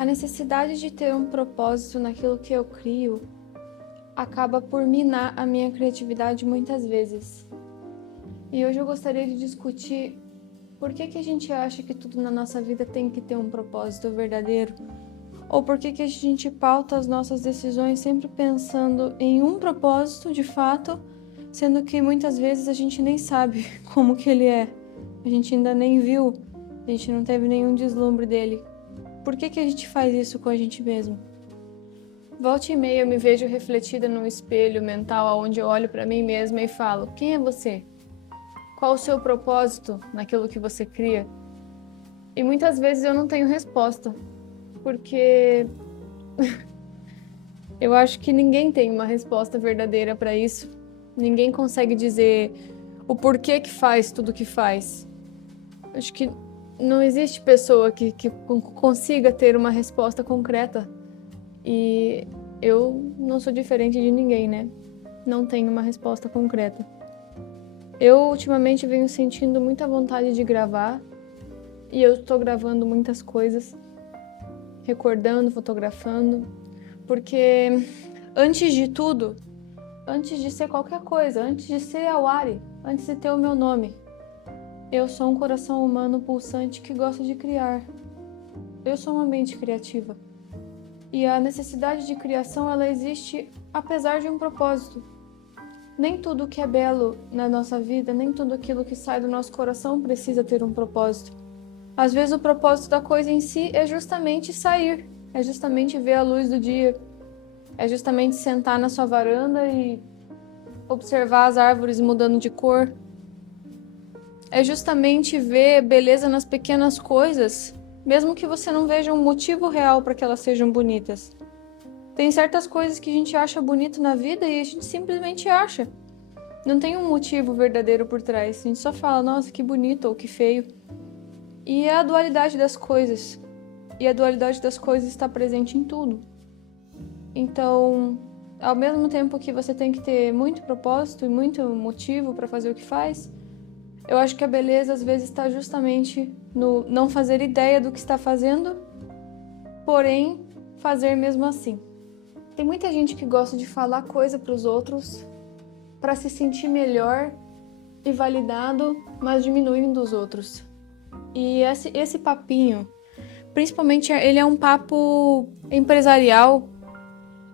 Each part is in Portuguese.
A necessidade de ter um propósito naquilo que eu crio acaba por minar a minha criatividade muitas vezes. E hoje eu gostaria de discutir por que a gente acha que tudo na nossa vida tem que ter um propósito verdadeiro, ou por que a gente pauta as nossas decisões sempre pensando em um propósito de fato, sendo que muitas vezes a gente nem sabe como que ele é, a gente ainda nem viu, a gente não teve nenhum deslumbre dele. Por que a gente faz isso com a gente mesmo? Volta e meia eu me vejo refletida num espelho mental onde eu olho para mim mesma e falo: quem é você? Qual o seu propósito naquilo que você cria? E muitas vezes eu não tenho resposta, porque eu acho que ninguém tem uma resposta verdadeira para isso. Ninguém consegue dizer o porquê que faz tudo o que faz. Acho que não existe pessoa que consiga ter uma resposta concreta. E eu não sou diferente de ninguém, né? Não tenho uma resposta concreta. Eu ultimamente venho sentindo muita vontade de gravar. E eu estou gravando muitas coisas, recordando, fotografando. Porque antes de tudo, antes de ser qualquer coisa, antes de ser a Wari, antes de ter o meu nome, eu sou um coração humano pulsante que gosta de criar. Eu sou uma mente criativa. E a necessidade de criação, ela existe apesar de um propósito. Nem tudo que é belo na nossa vida, nem tudo aquilo que sai do nosso coração precisa ter um propósito. Às vezes o propósito da coisa em si é justamente sair, é justamente ver a luz do dia, é justamente sentar na sua varanda e observar as árvores mudando de cor. É justamente ver beleza nas pequenas coisas, mesmo que você não veja um motivo real para que elas sejam bonitas. Tem certas coisas que a gente acha bonito na vida e a gente simplesmente acha. Não tem um motivo verdadeiro por trás. A gente só fala, nossa, que bonito ou que feio. E é a dualidade das coisas. E a dualidade das coisas está presente em tudo. Então, ao mesmo tempo que você tem que ter muito propósito e muito motivo para fazer o que faz, eu acho que a beleza às vezes está justamente no não fazer ideia do que está fazendo, porém fazer mesmo assim. Tem muita gente que gosta de falar coisa para os outros para se sentir melhor e validado, mas diminuindo os outros. E esse papinho, principalmente ele é um papo empresarial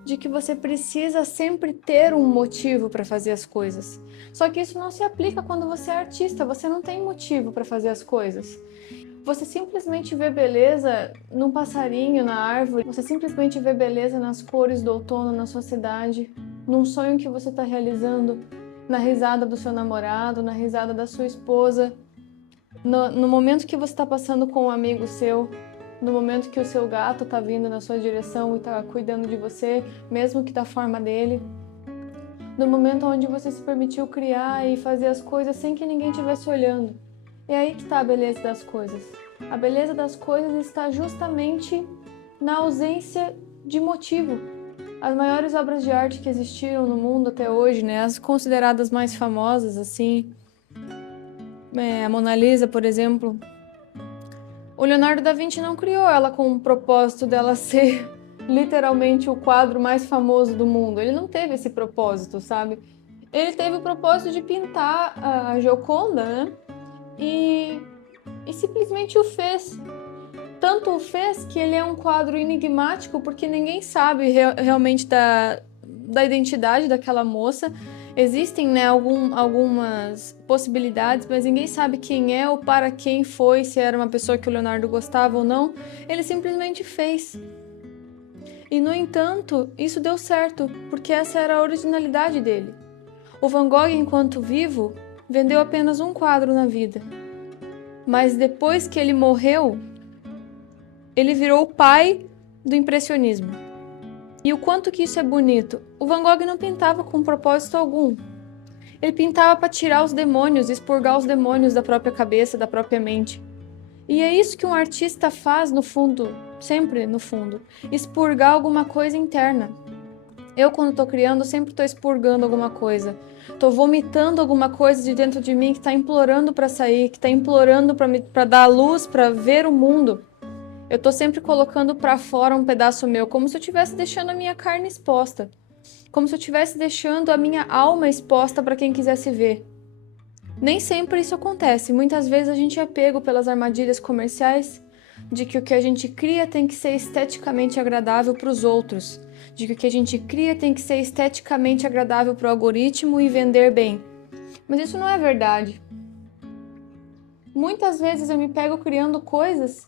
de que você precisa sempre ter um motivo para fazer as coisas. Só que isso não se aplica quando você é artista, você não tem motivo para fazer as coisas. Você simplesmente vê beleza num passarinho, na árvore, você simplesmente vê beleza nas cores do outono na sua cidade, num sonho que você está realizando, na risada do seu namorado, na risada da sua esposa, no momento que você está passando com um amigo seu, no momento que o seu gato está vindo na sua direção e está cuidando de você, mesmo que da forma dele, no momento onde você se permitiu criar e fazer as coisas sem que ninguém estivesse olhando. É aí que está a beleza das coisas. A beleza das coisas está justamente na ausência de motivo. As maiores obras de arte que existiram no mundo até hoje, né, as consideradas mais famosas, assim, a Mona Lisa, por exemplo, o Leonardo da Vinci não criou ela com o propósito dela ser literalmente o quadro mais famoso do mundo. Ele não teve esse propósito, sabe? Ele teve o propósito de pintar a Gioconda, né? E simplesmente o fez. Tanto o fez que ele é um quadro enigmático porque ninguém sabe realmente da identidade daquela moça. Existem, né, algumas possibilidades, mas ninguém sabe quem é ou para quem foi, se era uma pessoa que o Leonardo gostava ou não. Ele simplesmente fez. E, no entanto, isso deu certo, porque essa era a originalidade dele. O Van Gogh, enquanto vivo, vendeu apenas um quadro na vida. Mas depois que ele morreu, ele virou o pai do impressionismo. E o quanto que isso é bonito. O Van Gogh não pintava com propósito algum. Ele pintava para tirar os demônios, expurgar os demônios da própria cabeça, da própria mente. E é isso que um artista faz no fundo, sempre no fundo, expurgar alguma coisa interna. Eu, quando estou criando, sempre estou expurgando alguma coisa. Estou vomitando alguma coisa de dentro de mim que está implorando para sair, que está implorando para dar a luz, para ver o mundo. Eu tô sempre colocando pra fora um pedaço meu, como se eu estivesse deixando a minha carne exposta, como se eu estivesse deixando a minha alma exposta para quem quisesse ver. Nem sempre isso acontece. Muitas vezes a gente é pego pelas armadilhas comerciais de que o que a gente cria tem que ser esteticamente agradável para os outros, de que o que a gente cria tem que ser esteticamente agradável para o algoritmo e vender bem. Mas isso não é verdade. Muitas vezes eu me pego criando coisas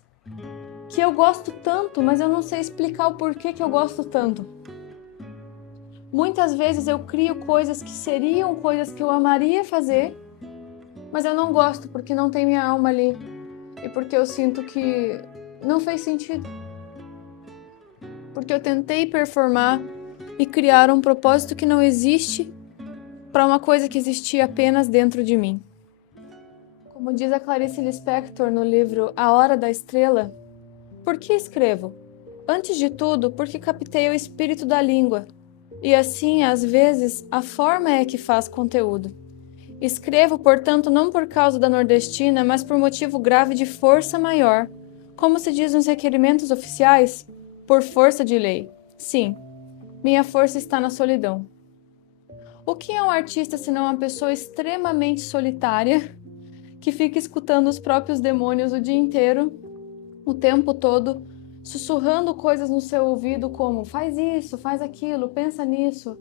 que eu gosto tanto, mas eu não sei explicar o porquê que eu gosto tanto. Muitas vezes eu crio coisas que seriam coisas que eu amaria fazer, mas eu não gosto porque não tem minha alma ali e porque eu sinto que não fez sentido. Porque eu tentei performar e criar um propósito que não existe para uma coisa que existia apenas dentro de mim. Como diz a Clarice Lispector no livro A Hora da Estrela, por que escrevo? Antes de tudo, porque captei o espírito da língua. E assim, às vezes, a forma é que faz conteúdo. Escrevo, portanto, não por causa da nordestina, mas por motivo grave de força maior. Como se diz nos requerimentos oficiais, por força de lei. Sim, minha força está na solidão. O que é um artista senão uma pessoa extremamente solitária, que fica escutando os próprios demônios o dia inteiro, o tempo todo, sussurrando coisas no seu ouvido como faz isso, faz aquilo, pensa nisso.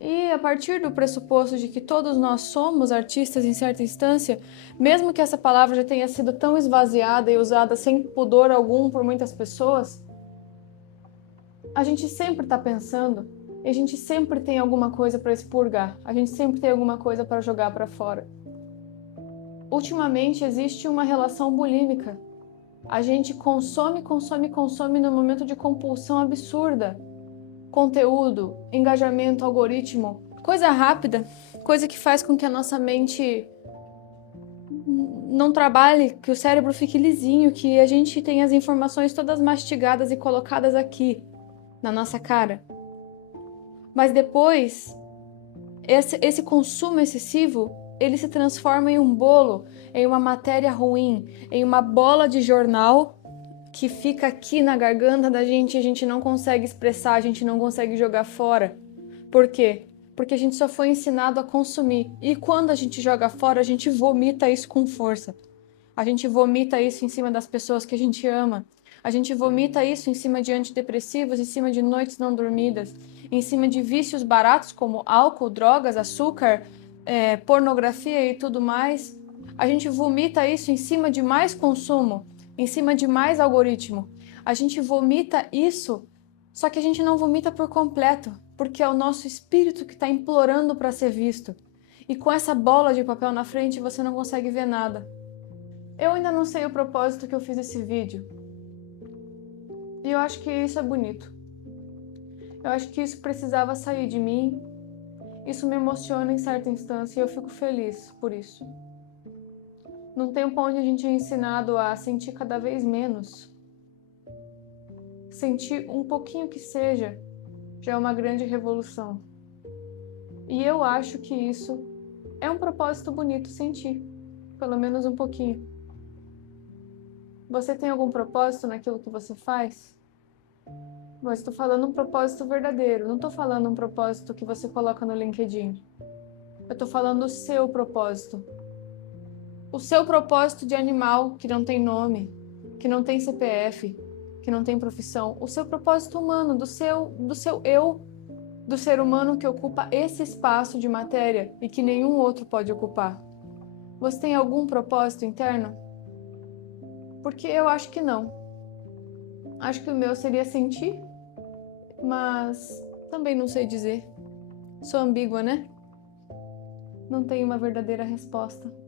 E a partir do pressuposto de que todos nós somos artistas em certa instância, mesmo que essa palavra já tenha sido tão esvaziada e usada sem pudor algum por muitas pessoas, a gente sempre está pensando e a gente sempre tem alguma coisa para expurgar, a gente sempre tem alguma coisa para jogar para fora. Ultimamente existe uma relação bulímica. A gente consome no momento de compulsão absurda. Conteúdo, engajamento, algoritmo, coisa rápida, coisa que faz com que a nossa mente não trabalhe, que o cérebro fique lisinho, que a gente tenha as informações todas mastigadas e colocadas aqui, na nossa cara. Mas depois, esse consumo excessivo, ele se transforma em um bolo, em uma matéria ruim, em uma bola de jornal que fica aqui na garganta da gente e a gente não consegue expressar, a gente não consegue jogar fora. Por quê? Porque a gente só foi ensinado a consumir. E quando a gente joga fora, a gente vomita isso com força. A gente vomita isso em cima das pessoas que a gente ama. A gente vomita isso em cima de antidepressivos, em cima de noites não dormidas, em cima de vícios baratos como álcool, drogas, açúcar, pornografia e tudo mais. A gente vomita isso em cima de mais consumo, em cima de mais algoritmo. A gente vomita isso, só que a gente não vomita por completo, porque é o nosso espírito que está implorando para ser visto. E com essa bola de papel na frente, você não consegue ver nada. Eu ainda não sei o propósito que eu fiz esse vídeo. E eu acho que isso é bonito. Eu acho que isso precisava sair de mim. Isso me emociona em certa instância e eu fico feliz por isso. Num tempo onde a gente é ensinado a sentir cada vez menos, sentir um pouquinho que seja, já é uma grande revolução. E eu acho que isso é um propósito bonito sentir, pelo menos um pouquinho. Você tem algum propósito naquilo que você faz? Mas estou falando um propósito verdadeiro, não estou falando um propósito que você coloca no LinkedIn. Eu estou falando o seu propósito. O seu propósito de animal que não tem nome, que não tem CPF, que não tem profissão. O seu propósito humano, do seu eu, do ser humano que ocupa esse espaço de matéria e que nenhum outro pode ocupar. Você tem algum propósito interno? Porque eu acho que não. Acho que o meu seria sentir, mas também não sei dizer. Sou ambígua, né? Não tenho uma verdadeira resposta.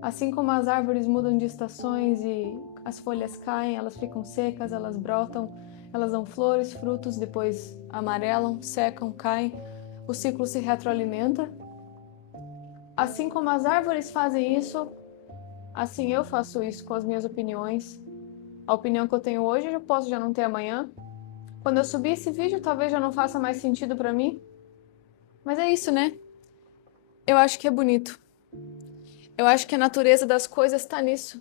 Assim como as árvores mudam de estações e as folhas caem, elas ficam secas, elas brotam, elas dão flores, frutos, depois amarelam, secam, caem, o ciclo se retroalimenta. Assim como as árvores fazem isso, assim eu faço isso com as minhas opiniões. A opinião que eu tenho hoje eu posso já não ter amanhã. Quando eu subir esse vídeo, talvez já não faça mais sentido para mim. Mas é isso, né? Eu acho que é bonito. Eu acho que a natureza das coisas está nisso.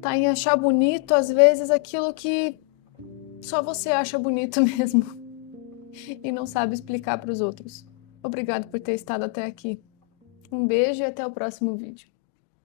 tá em achar bonito, às vezes, aquilo que só você acha bonito mesmo e não sabe explicar para os outros. Obrigado por ter estado até aqui. Um beijo e até o próximo vídeo.